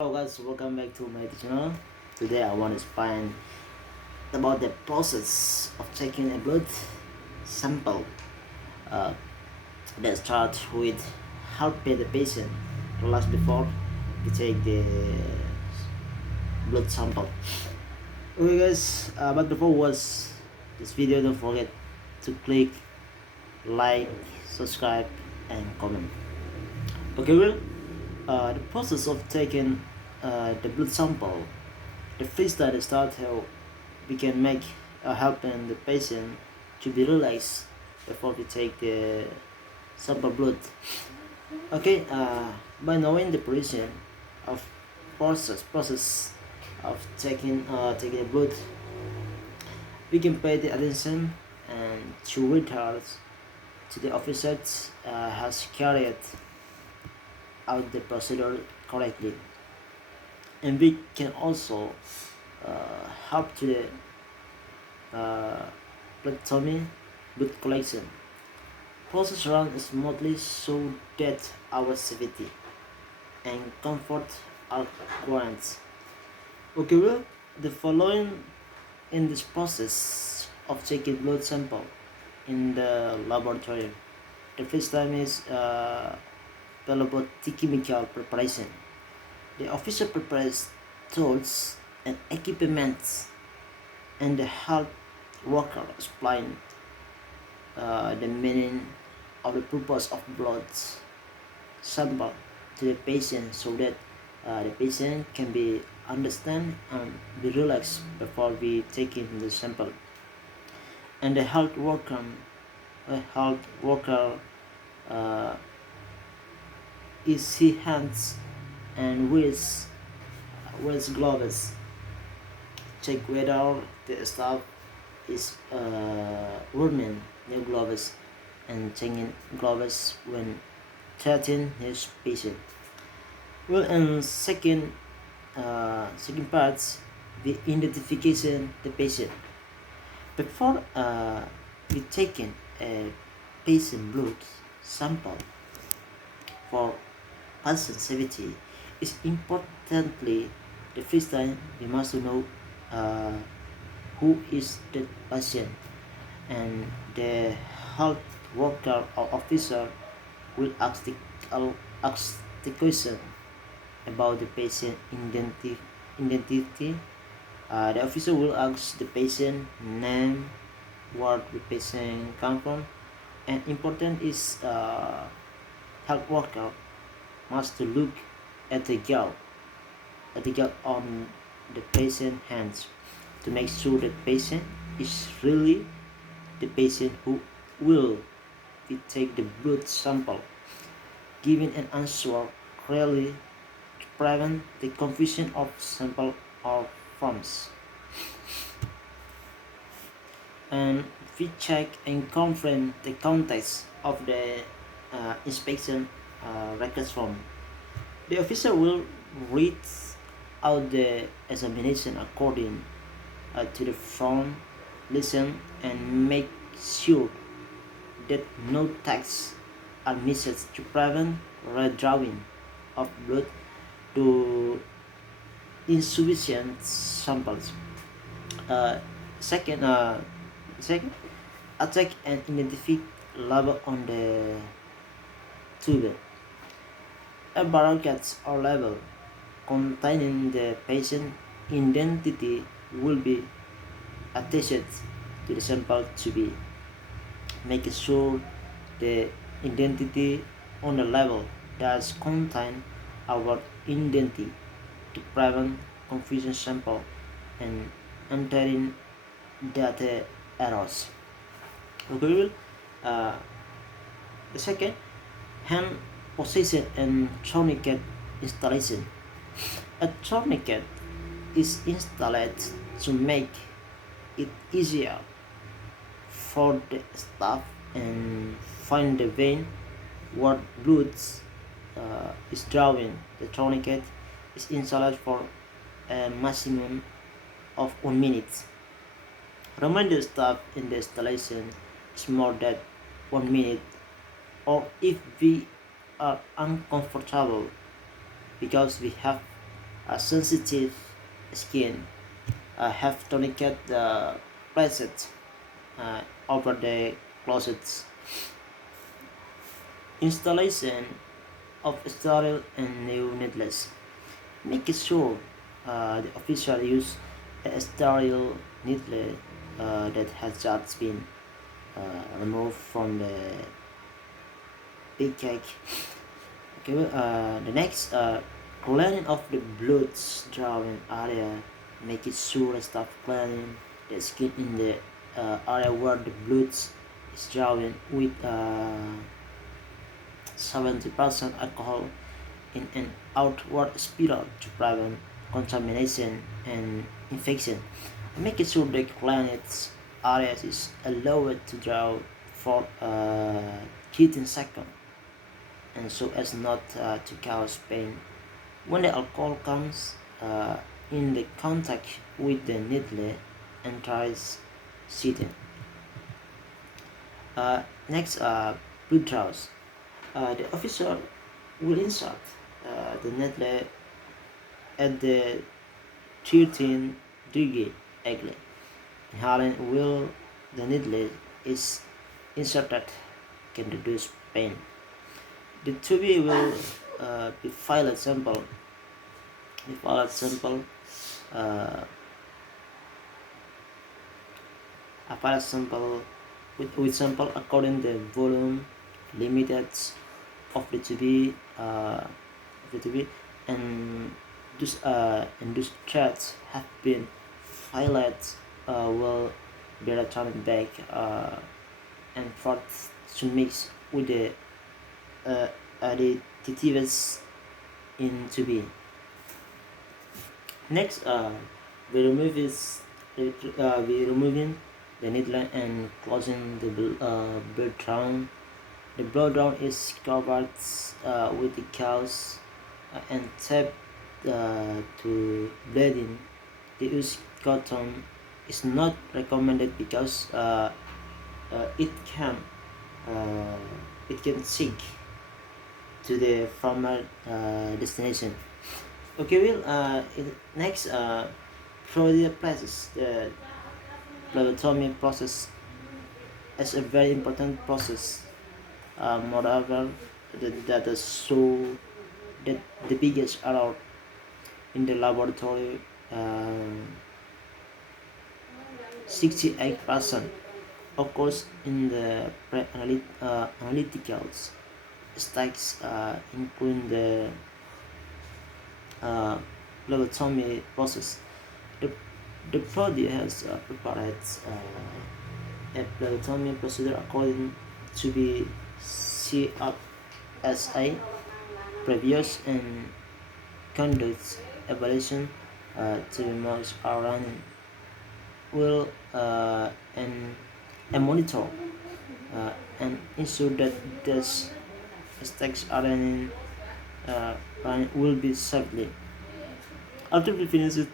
Hello guys, welcome back to my channel. Today I want to explain about the process of taking a blood sample uh, that starts with helping the patient relax before we take the blood sample. Okay guys, but before watch this video, don't forget to click like, subscribe and comment. Okay, the process of taking the blood sample, the first that start how we can make helping the patient to be relaxed before we take the sample blood. Okay, by knowing the position of process of taking the blood, we can pay the attention and to retard to the officers has carried out the procedure correctly, and we can also help to the phlebotomy blood collection process run smoothly so that our safety and comfort are guaranteed. Okay, the following in this process of taking blood sample in the laboratory. The first time is chemical preparation. The officer prepares tools and equipment, and the health worker explains the meaning of the purpose of blood sample to the patient so that the patient can be understand and be relaxed before we taking the sample. And the health worker uh, is he hands and wears gloves, check whether the staff is wearing new gloves and changing gloves when treating his patient. Well, and second part, the identification the patient. Before we taking a patient blood sample for patient safety, is importantly the first time we must know uh, who is the patient, and the health worker or officer will ask the question about the patient identity. The officer will ask the patient name, where the patient come from, and important is health worker must to look at the gap on the patient hands to make sure that patient is really the patient who will be take the blood sample, giving an answer clearly to prevent the confusion of sample or forms. And we check and confirm the context of the inspection records form. The officer will read out the examination according to the form, listen and make sure that no text are missed to prevent redrawing of blood to insufficient samples. Uh, second, uh, second, attack and identify label on the tube. A barcode or label containing the patient identity will be attached to the sample to be making sure the identity on the label does contain our identity to prevent confusion sample and entering data errors. Okay, uh, the second, hand position and tourniquet installation. A tourniquet is installed to make it easier for the staff and find the vein where blood is drawing. The tourniquet is installed for a maximum of 1 minute. Remind the staff in the installation is more than 1 minute, or if we are uncomfortable because we have sensitive skin have tourniquet placed over the closets. Installation of sterile and new needles. Make sure the official use a sterile needle that has just been removed from the big cake. Okay, the next cleaning of the blood drawing area. Make it sure stop cleaning the skin in the area where the blood is drawing with 70% alcohol in an outward spiral to prevent contamination and infection. Make sure the cleaned areas is allowed to draw for 15 seconds and so as not to cause pain. When the alcohol comes in the contact with the needle and tries sitting. Next, blood draws. The officer will insert the needle at the 13-degree angle. Inhaling will the needle is inserted can reduce pain. The tube will be filed sample. The filed sample uh, a pilot sample with sample according the volume limits of the tube and those threads have been filed will be returned back and forth to mix with the additives in tube. Next, we removing the needle and closing the blood round. The blood round is covered with the cows and taped to bleeding. The use cotton is not recommended because it can sink to the farmer destination. Okay, next Florida places the phlebotomy process as a very important process. Moreover, that is so that the biggest error in the laboratory, 68% occurs in the pre-analyticals stacks, including the phlebotomy process. The, the body has prepared a phlebotomy procedure according to be CFSA previous and conduct evaluation to be most are running will and monitor and ensure that these stacks are running will be safely. After we finish it,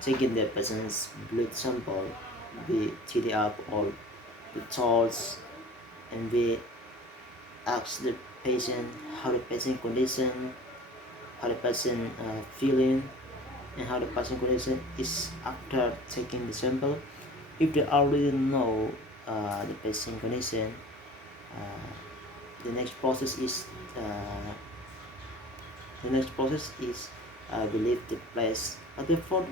taking the patient's blood sample, we treat up all the thoughts and we ask the patient how the patient condition, how the patient feeling, and how the patient condition is after taking the sample. If they already know the patient condition, uh, the next process is uh, we leave the place. But before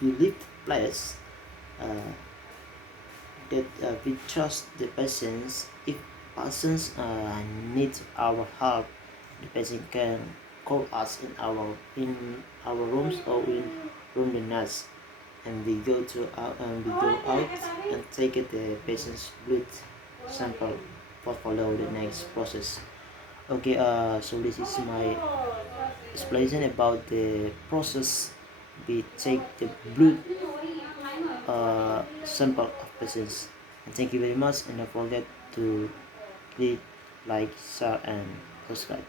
we leave the place, uh, that we trust the patients. If patients need our help, the patient can call us in our rooms or in room the nurse, and we go out and take the patient's blood sample for follow the next process. Okay, so this is my explanation about the process. We take the blood sample of patients. And thank you very much, and don't forget to click like, share, and subscribe.